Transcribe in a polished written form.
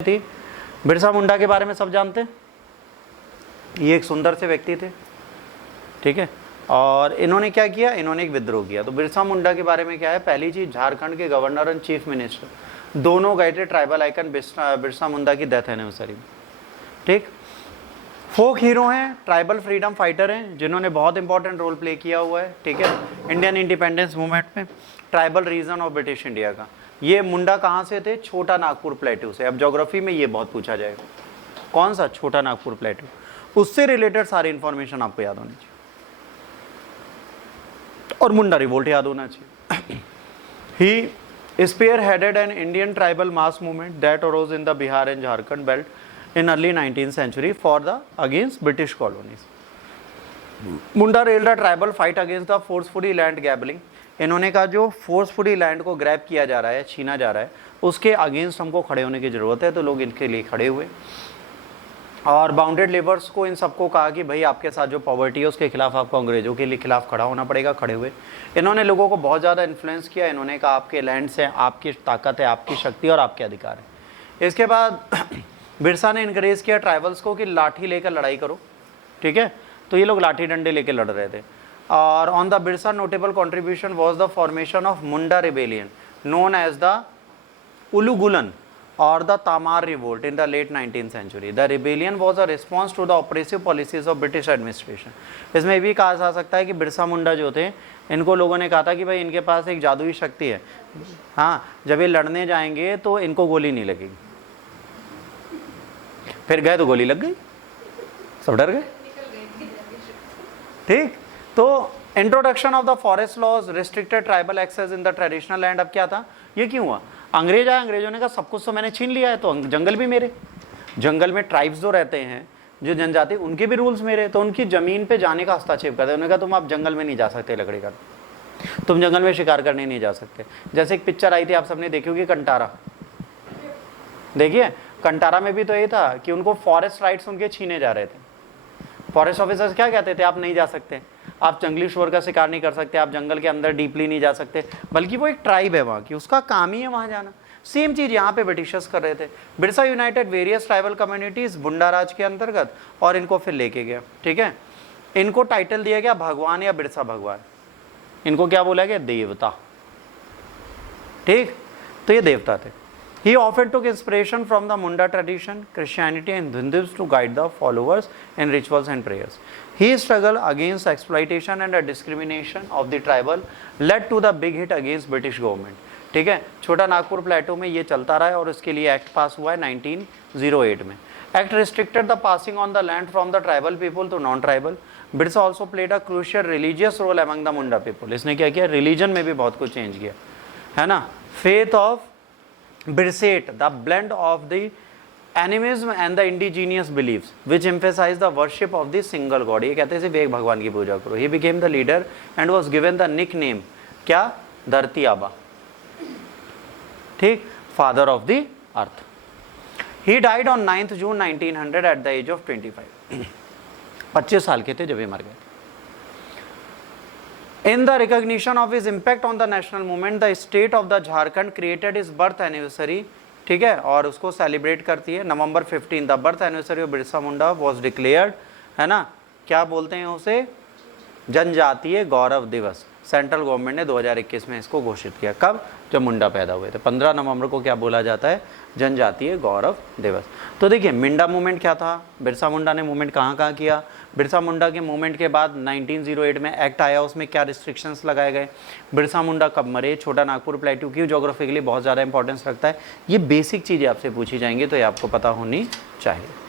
थी। बिरसा मुंडा के बारे में सब जानते हैं, ये एक सुंदर से व्यक्ति थे, ठीक है। और इन्होंने क्या किया, इन्होंने एक विद्रोह किया। तो बिरसा मुंडा के बारे में क्या है, पहली चीज झारखंड के गवर्नर एंड चीफ मिनिस्टर दोनों गए थे ट्राइबल आइकन बिरसा मुंडा की डेथ एनिवर्सरी में, ठीक। फोक हीरो हैं, ट्राइबल फ्रीडम फाइटर हैं, जिन्होंने बहुत इंपॉर्टेंट रोल प्ले किया हुआ है, ठीक है, इंडियन इंडिपेंडेंस मूवमेंट में, tribal region of British India का। ये मुंडा कहाँ से थे, छोटा नागपुर प्लेटू से। अब ज्योग्राफी में ये बहुत पूछा जाएगा, कौन सा छोटा नागपुर प्लेटू, उससे रिलेटेड सारी इंफॉर्मेशन आपको याद होनी चाहिए, और मुंडा रिवोल्ट याद होना चाहिए। ही spearheaded an Indian tribal mass movement that arose in the Bihar and Jharkhand belt in early 19th century for the against British colonies. Munda railed a tribal fight against the forcefully land grabbing. इन्होंने कहा जो forcefully land को grab किया जा रहा है, छीना जा रहा है, उसके अगेंस्ट हमको खड़े होने की जरूरत है। तो लोग इनके लिए खड़े हुए, और बाउंडेड लेबर्स को इन सबको कहा कि भाई आपके साथ जो पॉवर्टी है उसके खिलाफ आपको अंग्रेजों के लिए खिलाफ खड़ा होना पड़ेगा। खड़े हुए इन्होंने लोगों को बहुत ज़्यादा इन्फ्लुएंस किया। इन्होंने कहा आपके लैंड्स हैं, आपकी ताकत है, आपकी शक्ति और आपके अधिकार है। इसके बाद बिरसा ने इनकरेज किया ट्राइबल्स को कि लाठी लेकर लड़ाई करो, ठीक है। तो ये लोग लाठी डंडे लेकर लड़ रहे थे। और on the Birsa notable contribution was the formation of Munda rebellion known as the Ulgulan or the Tamar revolt in the late 19th century. The rebellion was a response to the oppressive policies of British administration. इसमें भी कहा जा सकता है कि बिरसा मुंडा जो थे, इनको लोगों ने कहा था कि भाई इनके पास एक जादुई शक्ति है, हाँ, जब ये लड़ने जाएंगे तो इनको गोली नहीं लगेगी। फिर गए तो गोली लग गई, सब डर गए, ठीक। तो introduction of the forest laws restricted tribal access in the traditional land. अब क्या था, ये क्यों हुआ, अंग्रेज आए, अंग्रेजों ने कहा सब कुछ तो मैंने छीन लिया है, तो जंगल भी मेरे, जंगल में ट्राइब्स जो रहते हैं, जो जनजाति, उनके भी रूल्स मेरे, तो उनकी जमीन पे जाने का हस्तक्षेप करते हैं। उन्होंने कहा तुम आप जंगल में नहीं जा सकते लकड़ी का, तुम जंगल में शिकार करने नहीं जा सकते। जैसे एक पिक्चर आई थी, आप सबने देखी होगी, कंटारा, देखिए कंटारा में भी तो ये था कि उनको फॉरेस्ट राइट्स उनके छीने जा रहे थे। फॉरेस्ट ऑफिसर्स क्या कहते थे, आप नहीं जा सकते, आप जंगली शोर का शिकार नहीं कर सकते, आप जंगल के अंदर डीपली नहीं जा सकते, बल्कि वो एक ट्राइब है वहाँ की, उसका काम ही है वहाँ जाना। सेम चीज यहाँ पे ब्रिटिशर्स कर रहे थे। Birsa united various tribal communities बुंडा राज के अंतर्गत, और इनको फिर लेके गया, ठीक है। इनको टाइटल दिया गया भगवान या बिरसा भगवान। इनको क्या बोला गया, देवता, ठीक। तो ये देवता थे। He often took inspiration from the Munda tradition, Christianity and Hinduism to guide the followers in rituals and prayers. His struggle against exploitation and discrimination of the tribal led to the big hit against British government. ठीक है, छोटा नागपुर प्लेटो में ये चलता रहा है, और इसके लिए एक्ट पास हुआ है 1908 में। Act restricted the passing on the land from the tribal people to non-tribal. Birsa also played a crucial religious role among the Munda people. इसने क्या किया, रिलीजन में भी बहुत कुछ चेंज किया, है ना। Faith of Birsate, the blend of the animism and the indigenous beliefs, which emphasize the worship of the single God. ये कहते हैं सिर्फ एक भगवान की पूजा करो। He became the leader and was given the nickname क्या, धरती आबा, ठीक, father of the earth. He died on 9th June 1900 at the age of 25. 25 साल के थे जब ये मर गए। In the recognition of his impact on the national movement, the state of the Jharkhand created his birth anniversary, ठीक है, और उसको सेलिब्रेट करती है November 15। The birth anniversary of Birsa Munda was declared, है ना, क्या बोलते हैं उसे, जनजातीय गौरव दिवस। सेंट्रल गवर्नमेंट ने 2021 में इसको घोषित किया। कब, जब मुंडा पैदा हुए थे। 15 नवंबर को क्या बोला जाता है, जनजातीय गौरव दिवस। तो देखिए मिंडा मूवमेंट क्या था, बिरसा मुंडा ने मूवमेंट कहाँ कहाँ किया। बिरसा मुंडा के मूवमेंट के बाद 1908 में एक्ट आया, उसमें क्या रिस्ट्रिक्शंस लगाए गए, बिरसा मुंडा कब मरे, छोटा नागपुर प्लेटू की ज्योग्राफी के लिए बहुत ज़्यादा इंपॉर्टेंस रखता है। ये बेसिक चीज़ें आपसे पूछी जाएंगी, तो ये आपको पता होनी चाहिए।